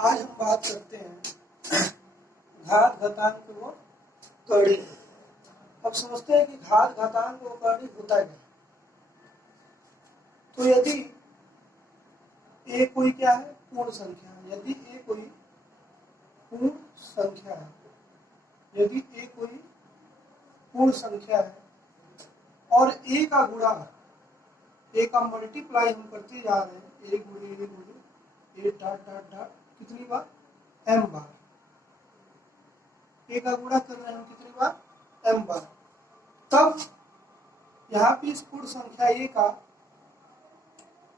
आज हम बात करते हैं घात घातांक व कर्ण। अब समझते हैं कि घात घातांक व कर्ण होता क्या। तो यदि ए कोई क्या है, पूर्ण संख्या है। यदि ए कोई पूर्ण संख्या है, यदि ए कोई पूर्ण संख्या है और ए का गुणा, ए का मल्टीप्लाई हम करते जा रहे हैं, ए गुणे ए डॉट डॉट डॉट कितनी बार, एम बार। ए का गुणा कर रहे हैं कितनी बार, एम बार। तब यहाँ पे इस पूर्ण संख्या ए का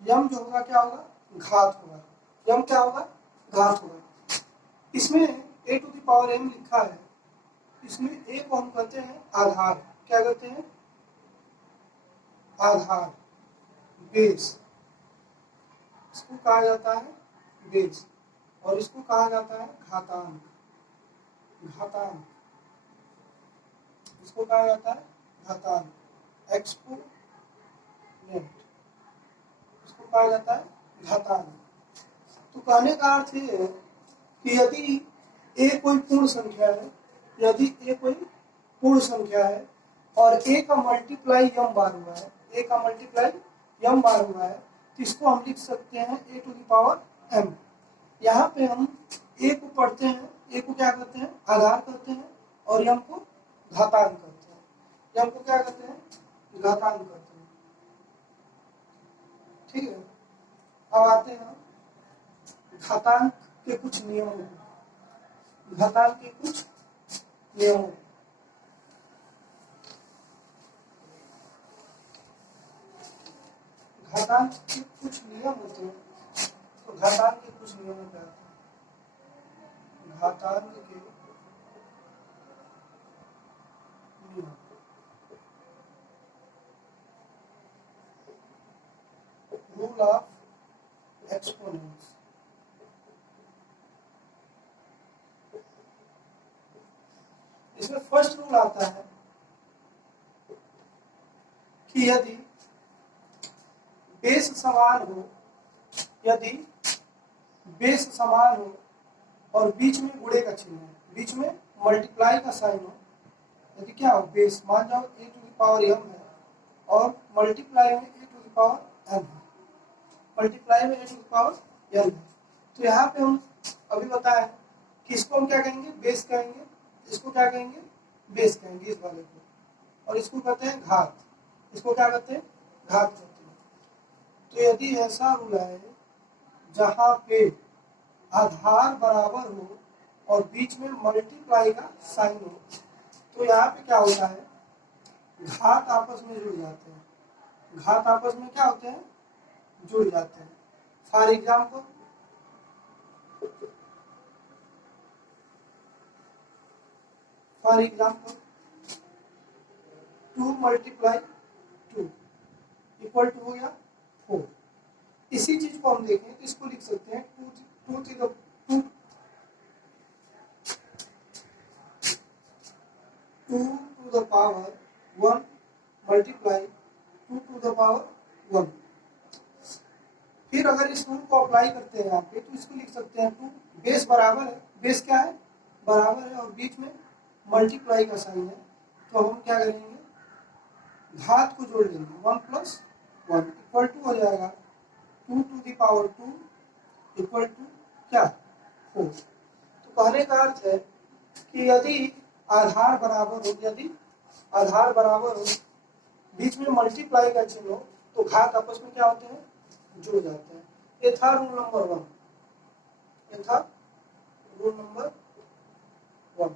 यम जो होगा क्या होगा, घात होगा। यम क्या होगा, घात होगा। इसमें ए टू द पावर एम लिखा है, इसमें ए को हम कहते हैं आधार। क्या कहते हैं, आधार, बेस। इसको कहा जाता है बेस और इसको कहा जाता है घातांक। घातांक इसको कहा जाता है घातांक, एक्सपोनेंट इसको कहा जाता है घातांक। तो कहने का अर्थ ये है कि यदि ए कोई पूर्ण संख्या है, यदि ए कोई पूर्ण संख्या है और ए का मल्टीप्लाई यम बार हुआ है, ए का मल्टीप्लाई यम बार हुआ है, तो इसको हम लिख सकते हैं ए टू द पावर एम। यहाँ पे हम ए को पढ़ते हैं, ए को क्या करते हैं, आधार करते हैं और यम को घातांक करते हैं। यम को क्या करते हैं, घातांक करते हैं। ठीक है। अब आते हैं घातांक के कुछ नियमों। घातांक के कुछ नियमों, घातांक के कुछ नियम होते हैं। तो घातांक के कुछ नियमों क्या होते हैं, घातांक के नियम। Rule of exponents. इसमें फर्स्ट रूल आता है कि यदि बेस समान हो, यदि बेस समान हो और बीच में गुणे का चिन्ह है, बीच में मल्टीप्लाई का साइन हो, यदि क्या हो, बेस मान जाओ ए टू द पावर एम है और मल्टीप्लाई में ए टू द पावर एम है, मल्टीप्लाई में ए टू द पावर एम है। तो यहाँ पे हम अभी बताएं कि इसको हम क्या कहेंगे, बेस कहेंगे। इसको क्या कहेंगे, बेस कहेंगे इस वाले को, और इसको कहते हैं घात। इसको क्या कहते हैं, घात कहते हैं। तो यदि ऐसा रूल है जहां पे आधार बराबर हो और बीच में मल्टीप्लाई का साइन हो, तो यहाँ पे क्या होता है, घात आपस में जुड़ जाते हैं। घात आपस में क्या होते हैं, जुड़ जाते हैं। For example, for example 2 multiply 2 equal to हो गया 4। इसी चीज को हम देखें तो इसको लिख सकते हैं 2 to the power 1 multiply 2 to the power 1। फिर अगर इस रूल को अप्लाई करते हैं यहाँ पे तो इसको लिख सकते हैं 2, बेस बराबर है, बेस क्या है, बराबर है और बीच में मल्टीप्लाई का साइन है, तो हम क्या करेंगे, घात को जोड़ लेंगे, 1 प्लस 1 इक्वल टू हो जाएगा 2 to the power 2 equal to क्या, 4। तो कहने का अर्थ है कि यदि आधार बराबर हो, यदि आधार बराबर हो, बीच में मल्टीप्लाई का चिन्ह हो, तो घात आपस में क्या होते हैं, जुड़ जाते हैं। ये था रूल नंबर 1, ये था रूल नंबर 1।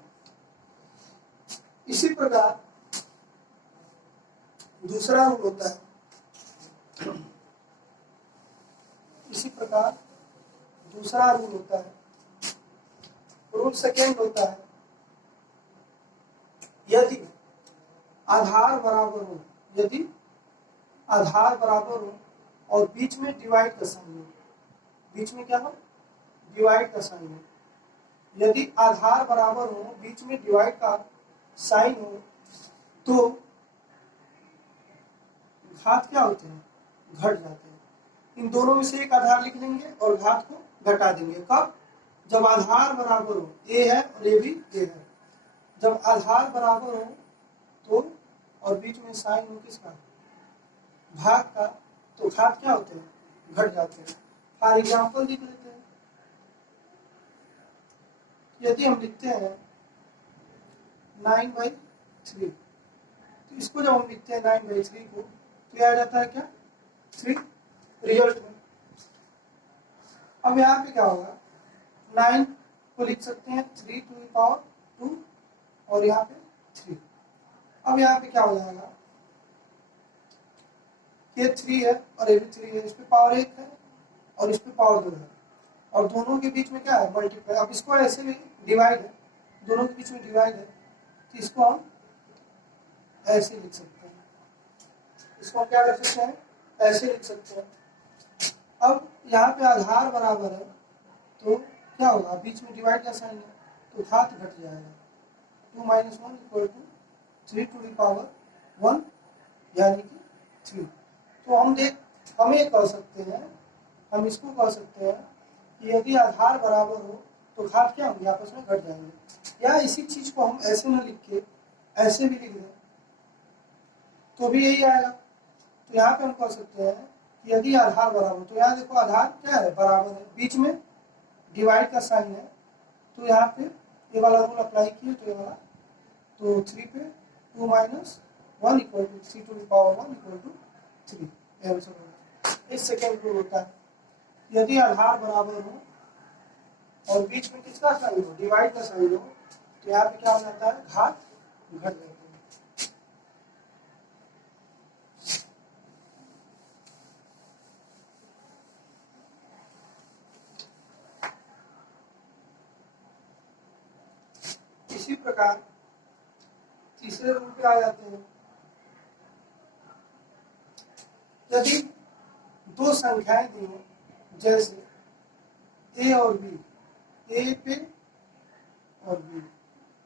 इसी प्रकार दूसरा रूल होता है, इसी प्रकार दूसरा रूल होता है, रूल सेकेंड होता है, यदि आधार बराबर हो, यदि आधार बराबर हो और बीच में डिवाइड का साइन हो, बीच में क्या हो, डिवाइड का साइन हो। यदि आधार बराबर हो, बीच में डिवाइड का साइन हो, तो घात क्या होते हैं, घट जाते हैं। इन दोनों में से एक आधार लिख लेंगे और घात को घटा देंगे। कब, जब आधार बराबर हो, ए है और ए भी ए है, जब आधार बराबर हो तो और बीच में साइन हो किसका, भाग का, तो घात क्या होते हैं, घट जाते हैं। फॉर एग्जाम्पल लिख लेते हैं, यदि हम लिखते हैं 9/3, तो इसको जब हम लिखते हैं 9/3 को, तो यह आ जाता है क्या, 3 रिजल्ट में। अब यहाँ पे क्या होगा, 9 को लिख सकते हैं 3⁻², और यहाँ पे 3। अब यहाँ पे क्या हो जाएगा, ये 3 है और ये भी 3 है, इस पे पावर 1 है और इस पे पावर 2 है, और दोनों के बीच में क्या है, मल्टीप्लाई। अब इसको ऐसे भी डिवाइड है, दोनों के बीच में डिवाइड है, तो इसको हम ऐसे लिख सकते हैं, इसको हम क्या कर सकते हैं, ऐसे लिख सकते हैं। अब यहाँ पे आधार बराबर है तो क्या होगा, बीच में डिवाइड का साइन है तो घात घट जाएगा, 2 - 1 = 3⁻1 यानी कि 3। तो हम ये कह सकते हैं, हम इसको कह सकते हैं कि यदि आधार बराबर हो तो घात क्या होंगे, आपस में घट जाएंगे। या इसी चीज को हम ऐसे न लिख के ऐसे भी लिख दें तो भी यही आएगा। तो यहाँ पे हम कह सकते हैं कि यदि आधार बराबर, तो यहाँ देखो आधार क्या है, बराबर है, बीच में डिवाइड का साइन है, तो यहाँ पे ये वाला रूल अप्लाई किए, तो ये वाला, तो 3 पे 2 - 1 = 3⁻1 = 3 आंसर होगा। इस सेकेंड रूल होता है, यदि आधार बराबर हो और बीच में किसका साइन हो, डिवाइड का साइन हो, तो यहाँ पे क्या हो जाता है, घात घट जाती है। इसी प्रकार तीसरे रूल पे आ जाते हैं, यदि दो संख्याएं दी हो, जैसे ए और बी, ए पे और बी,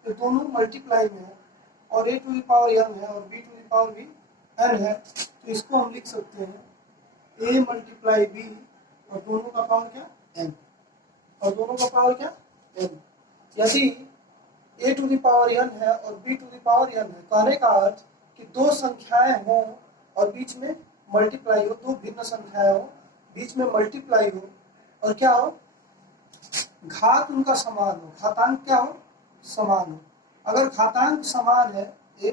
ये दोनों मल्टीप्लाई में है और a to the power n है और b टू द पावर भी n है, तो इसको हम लिख सकते हैं a × b, और दोनों का पावर क्या, n, और दोनों का पावर क्या, n। यदि a to the power n है और b to the power n है, कहने का अर्थ कि दो संख्याएं हो और बीच में मल्टीप्लाई हो, दो भिन्न संख्याएं हो, बीच में मल्टीप्लाई हो, और क्या हो, घात उनका समान हो, घातांक क्या हो, समान हो। अगर घातांक समान है ए,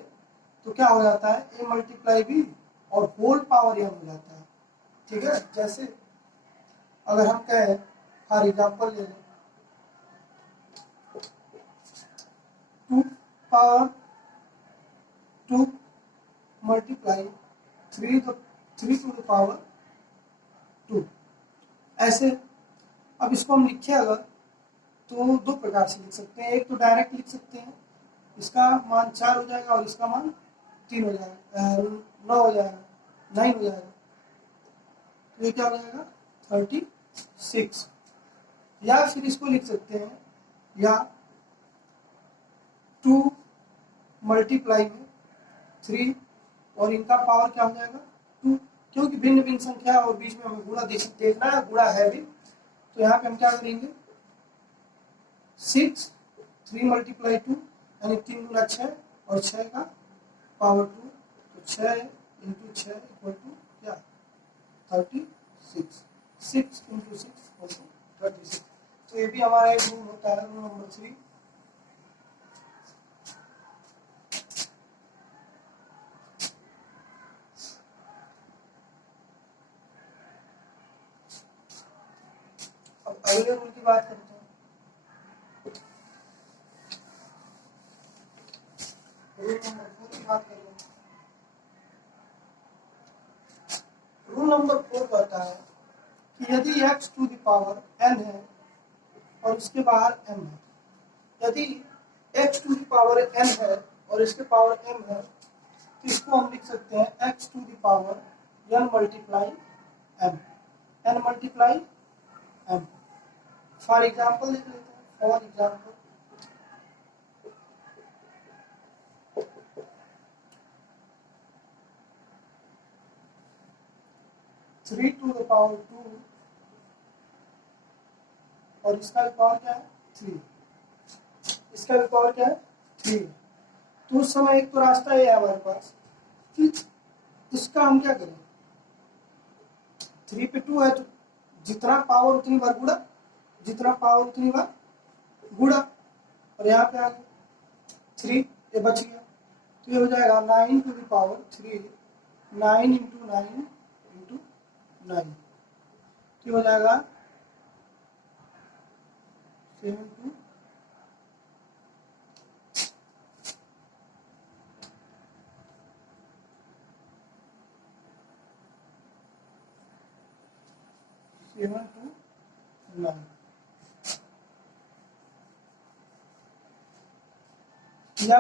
तो क्या हो जाता है, a × b और होल पावर n हो जाता है। ठीक है, जैसे अगर हम कहें, फॉर एग्जाम्पल ले लें, 2 पावर 2 × 3 टू द पावर 2, ऐसे। अब इसको हम लिखे अगर, तो दो प्रकार से लिख सकते हैं, एक तो डायरेक्ट लिख सकते हैं, इसका मान 4 हो जाएगा और इसका मान 3 हो जाएगा, 9 हो जाएगा, 9 हो जाएगा, तो ये क्या हो जाएगा, 36। या फिर इसको लिख सकते हैं, या 2 × 3 और इनका पावर क्या हो जाएगा, 2, क्योंकि भिन्न भिन्न संख्या और बीच में हमें गुणा देखना है, गुणा है भी, तो यहाँ पे हम क्या करेंगे, 6 3 × 2 यानी 3 × 6 और 6 का पावर 2, तो 6 × 6 = क्या, 36, 6 × 6 = 36। तो ये भी हमारा एक रूल होता है, रूल नंबर 3। अब अगले रूल की बात करते हैं, रूल नंबर 4 की बात करें। रूल नंबर 4 कहता है कि यदि x to the power n है और इसके बाहर m है, यदि x to the power n है और इसके पावर m है, तो इसको हम लिख सकते हैं x to the power n × m, n × m। For example लिख लेते हैं, for example 3 to the power 2 और इसका भी पावर क्या है 3, इसका भी पावर क्या है 3। तो उस समय एक तो रास्ता ये है हमारे पास कि इसका हम क्या करें, 3 पे 2 है तो जितना पावर उतनी बार गुणा, जितना पावर उतनी बार गुणा, और यहाँ पे आ गया 3, ये बच गया। तो ये हो जाएगा 9 to the power 3, 9 into 9 into 9, तो हो जाएगा 7 टू 9। या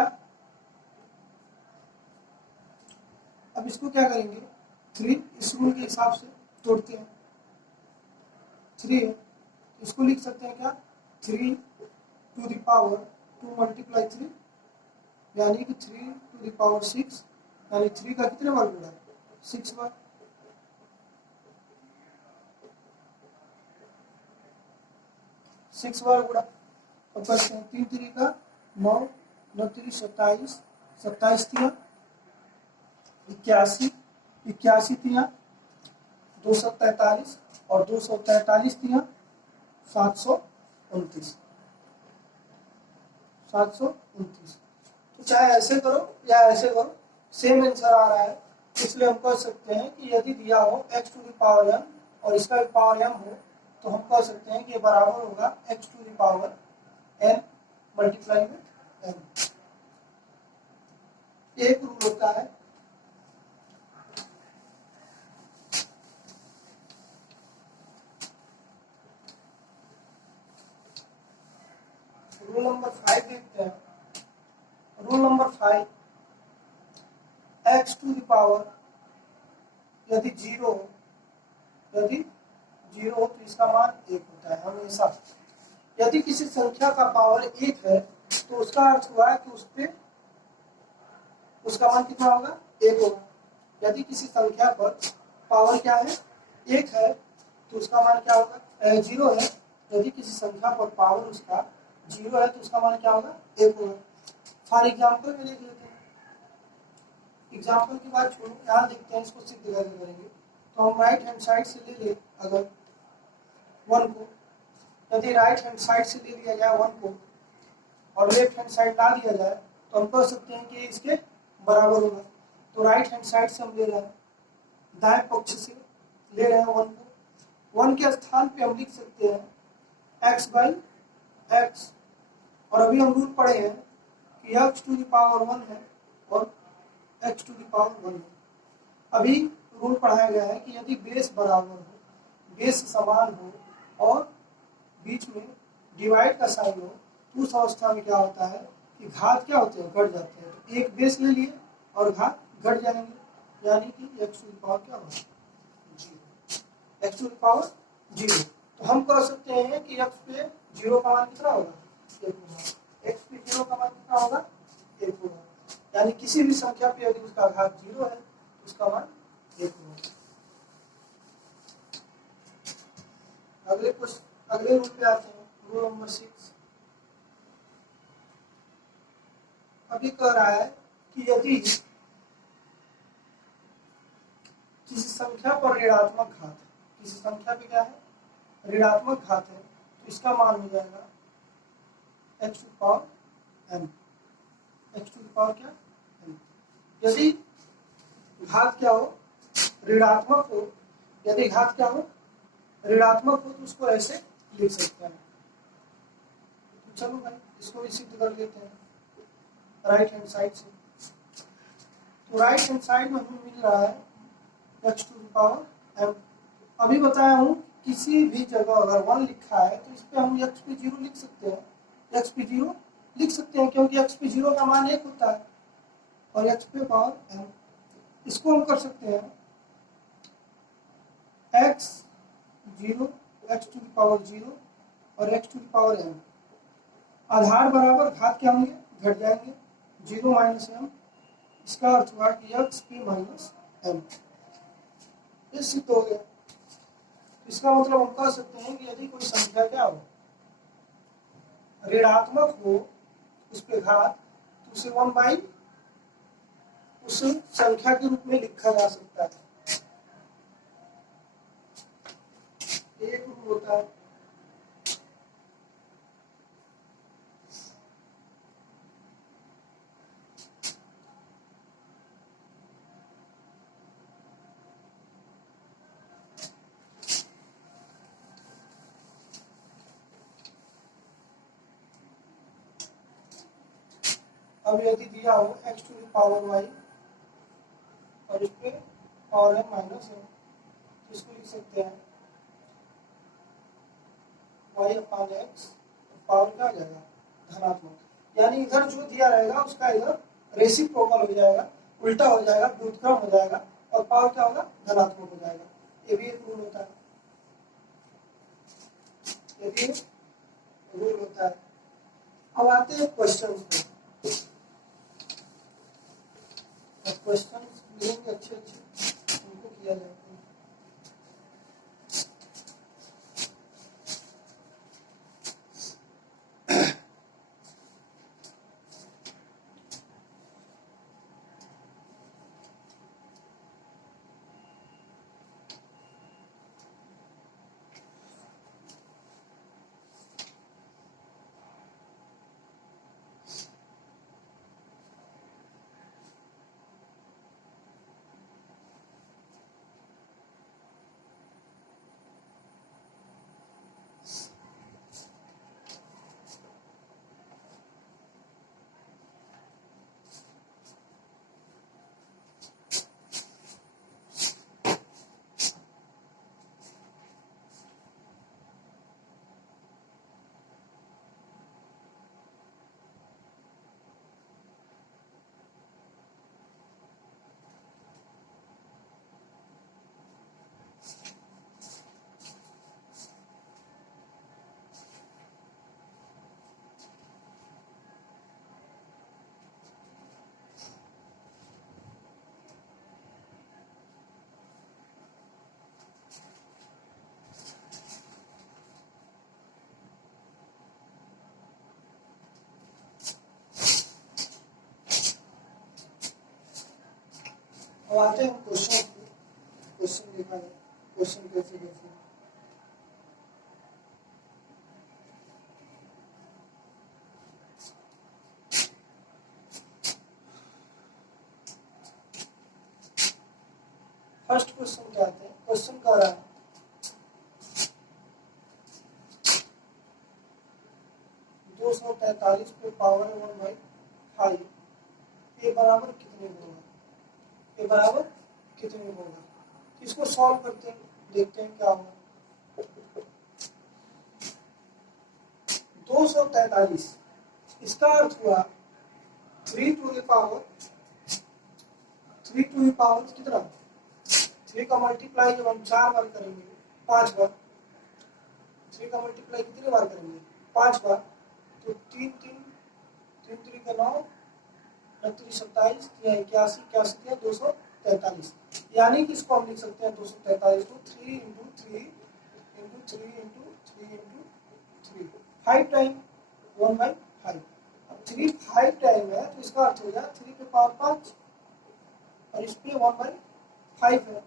अब इसको क्या करेंगे, 3 इस रूल के हिसाब से तोड़ते हैं, 3 है इसको लिख सकते हैं क्या, 3 टू द पावर 2 मल्टीप्लाई 3, यानी कि 3 टू द पावर 6, यानी 3 का कितने बार गुणा, 6 बार। 6 बार गुणा, अब करते हैं 3 3 का 9, 9 3 27, 27 3 81, 81 3 243, और 243 3 729, 729। तो चाहे ऐसे करो या ऐसे करो, सेम आंसर आ रहा है। इसलिए हम कह सकते हैं कि यदि दिया हो x to the power m और इसका भी पावर m हो, तो हम कह सकते हैं कि ये बराबर होगा x to the power n multiply with m। एक रूल होता है, रूल नंबर 5 देखते हैं। Rule number 5, x to the power यदि 0 हो तो इसका मान 1 होता है हमेशा। यदि किसी संख्या का पावर 1 है तो उसका अर्थ हुआ है कि उस पे उसका मान कितना होगा, 1 होगा। यदि किसी संख्या पर पावर क्या है, 1 है, तो उसका मान क्या होगा, 0 है। यदि किसी संख्या पर पावर उसका 0 है तो उसका मान क्या होगा, 1 होगा। फॉर एग्जाम्पल में देख लेते हैं, एग्जाम्पल की बात छोड़ो, यहाँ देखते हैं, इसको सिद्ध करके करेंगे। तो हम राइट हैंड साइड से ले ले अगर 1 को, यदि राइट हैंड साइड से ले लिया जाए 1 को और लेफ्ट हैंड साइड ला दिया जाए तो हम कह सकते हैं कि इसके बराबर होगा। तो राइट हैंड साइड से हम ले रहे हैं, दाएं पक्ष से ले रहे हैं 1 को, 1 के स्थान पे हम लिख सकते हैं x बाई एक्स। और अभी हम रूल पढ़े हैं कि x टू द पावर 1 है और x टू द पावर 1 है। अभी रूल पढ़ाया गया है कि यदि बेस बराबर हो, बेस समान हो और बीच में डिवाइड का साइन हो, तो उस अवस्था में क्या होता है कि घात क्या होते हैं, घट जाते हैं। तो एक बेस ले लिए और घात घट जाएंगे, यानी कि x टू द पावर क्या होगा, 0, x टू द पावर 0। तो हम कह सकते हैं कि x पे 0 का मान कितना होगा, 1 होगा। x पे 0 का मान कितना होगा, 1 होगा। यानी किसी भी संख्या पे यदि उसका घात 0 है तो उसका मान 1 होगा। अगले रूल पे आते हैं, रूल नंबर 6। अभी कह रहा है कि यदि किसी संख्या पर ऋणात्मक घात है, किसी संख्या पे क्या है, ऋणात्मक घात है, तो इसका मान हो जाएगा x to power m, x to power क्या m। यदि घात क्या हो, ऋणात्मक हो, यदि घात क्या हो, ऋणात्मक हो, तो उसको ऐसे लिख सकते हैं। तो चलो भाई इसको भी सिद्ध कर लेते हैं राइट हैंड साइड से। तो राइट हैंड साइड में हमें मिल रहा है x to the power m। अभी बताया हूँ किसी भी जगह अगर 1 लिखा है तो इस पे हम x पे 0 लिख सकते हैं, x पे 0 लिख सकते हैं, क्योंकि x पे 0 का मान 1 होता है और x पे पावर m। इसको हम कर सकते हैं x 0, x to the power 0 और x to the power m। आधार बराबर घात क्या होंगे, घट जाएंगे, 0 माइनस m। इसका अर्थ हुआ कि x p माइनस m। ये सिद्ध हो गया। इसका मतलब हम कह सकते हैं कि यदि कोई संख्या क्या हो, ऋणात्मक हो उस पे घात, तो उसे 1 बाई उस संख्या के रूप में लिखा जा सकता है। एक रूल होता है। अब यदि दिया हो x to the power y और इस पे पावर है माइनस है, तो इसको लिख सकते हैं y अपान x, पावर क्या आ जाएगा धनात्मक, यानी इधर जो दिया रहेगा उसका इधर रेसिप्रोकल हो जाएगा, उल्टा हो जाएगा, व्युत्क्रम हो जाएगा और पावर क्या होगा धनात्मक हो जाएगा। ये भी एक रूल होता है, ये भी रूल होता है। अब आते हैं क्वेश्चन पे। क्वेश्चन मिलेंगे अच्छे अच्छे, उनको किया जाता है। अब आते हैं क्वेश्चन। क्वेश्चन देखा जाए, क्वेश्चन कैसे कैसे। फर्स्ट क्वेश्चन क्या आते हैं, क्वेश्चन कह रहा है 243 पे पावर 1/5, ये बराबर कितने में होगा, ये बराबर कितने में होगा। इसको सॉल्व करते हैं, देखते हैं क्या होगा। 243, इसका अर्थ हुआ 3 to the power, 3 to the power कितना, 3 का मल्टीप्लाई जब हम 4 बार करेंगे 5 बार, 3 का मल्टीप्लाई कितने बार करेंगे 5 बार, तो 3 3 3 3 का 9, 29 27 81 81 243, यानी कि इसको हम लिख सकते हैं 243 को 3 into 3 into 3 into 3 into 3, 5 time 1/5। अब 3 5 टाइम है तो इसका अर्थ हो गया 3 पे पावर 5 और इस पे 1/5 है।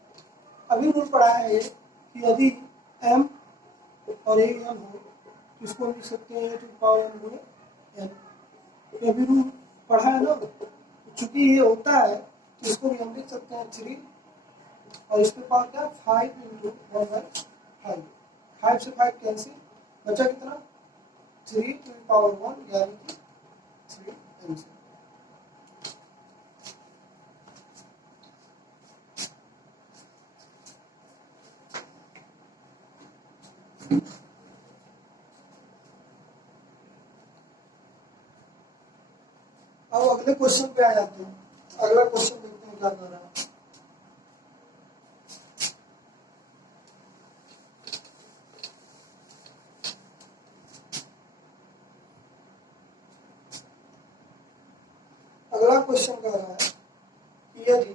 अभी रूल पढ़ा है ये कि यदि m और a n हो तो इसको हम लिख सकते हैं टू पावर n गुणे n। ये भी रूल पढ़ा है ना, चूंकि ये होता है तो इसको भी हम लिख सकते हैं 3 और इस पे पावर क्या 5 इंटू 1/5, 5 से 5 कैंसिल, बचा कितना 3 टू पावर 1 यानी कि 3 आंसर। अब अगले क्वेश्चन पे आ जाते हैं। अगला क्वेश्चन देखते हैं क्या कर रहा है। अगला क्वेश्चन कह रहा है कि यदि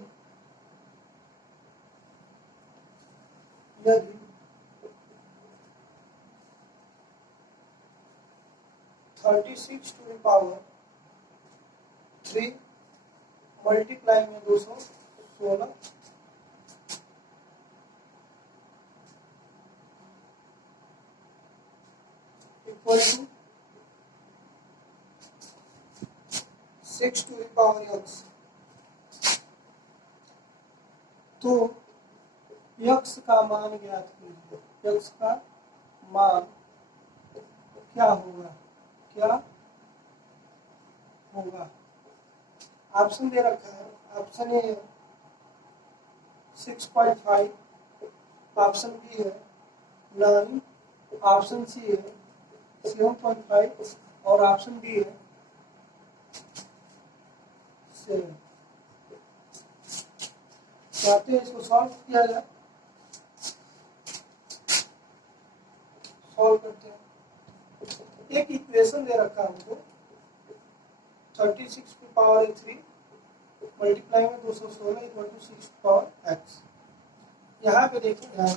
36 मल्टीप्लाई में 216 इक्वल टू 6 तो x का मान ज्ञात कीजिए। x का मान क्या होगा, ऑप्शन दे रखा है। ऑप्शन ए 6.5, ऑप्शन बी है 9, ऑप्शन सी है 7.5 और ऑप्शन डी है 7। चाहते हैं इसको सॉल्व किया जाए, सॉल्व करते हैं। एक इक्वेशन दे रखा है हमको 36 मल्टीप्लाई में 216 इक्वल टू 6 x। यहाँ पे देखो, यहाँ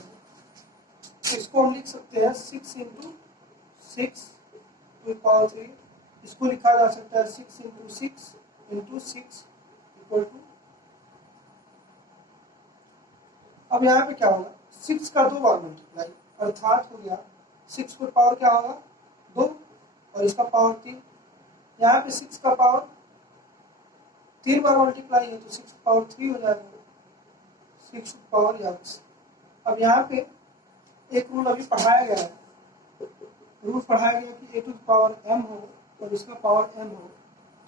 इसको हम लिख सकते हैं 6 इंटू 6 इसको लिखा जा सकता है 6 इंटू 6 इक्वल टू। अब यहाँ पे क्या होगा, 6 का 2 बार मल्टीप्लाई, अर्थात हो गया 6 का पावर क्या होगा 2 और इसका पावर 3। यहाँ पे 6 का पावर 3 बार मल्टीप्लाई है तो 6 का पावर 3 हो जाएगा, 6 पावर x। अब यहाँ पे एक रूल अभी पढ़ाया गया है, रूल पढ़ाया गया कि a टू पावर m हो और इसका पावर n हो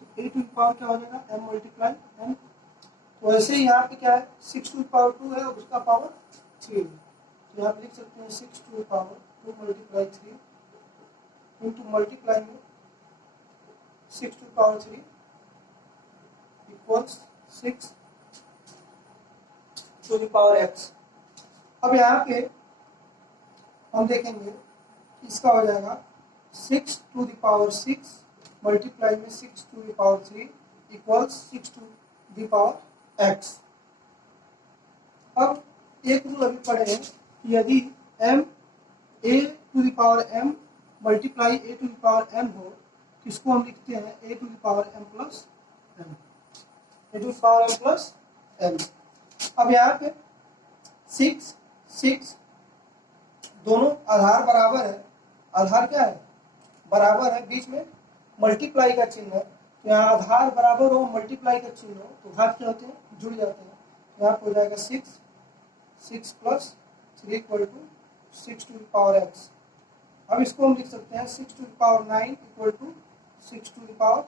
तो a टू पावर क्या हो जाएगा m मल्टीप्लाई n। तो वैसे ही यहाँ पे क्या है 6 टू पावर 2 है और उसका पावर 3 है, तो यहाँ पे लिख सकते हैं 6 to power 2 multiply 3 into multiply में 6 to power 3 equals 6 to the power x। अब यहाँ पे हम देखेंगे इसका हो जाएगा 6 टू द पावर 6 मल्टीप्लाई में 6 to the power 3 equals 6 to the power x। अब एक रूल अभी पढ़े हैं कि यदि m a to the power m multiply a to the power m हो तो इसको हम लिखते हैं a to the power m plus m, a to the power m plus m। अब यहाँ पे 6 दोनों आधार बराबर है, आधार क्या है बराबर है, बीच में मल्टीप्लाई का चिन्ह है, तो यहाँ आधार बराबर हो मल्टीप्लाई का चिन्ह हो तो घात क्या होते हैं जुड़ जाते हैं। यहाँ पे हो जाएगा 6 plus 3 equal to 6 to the power x। अब इसको हम लिख सकते हैं 6 to the power 9 equal to 6 to the power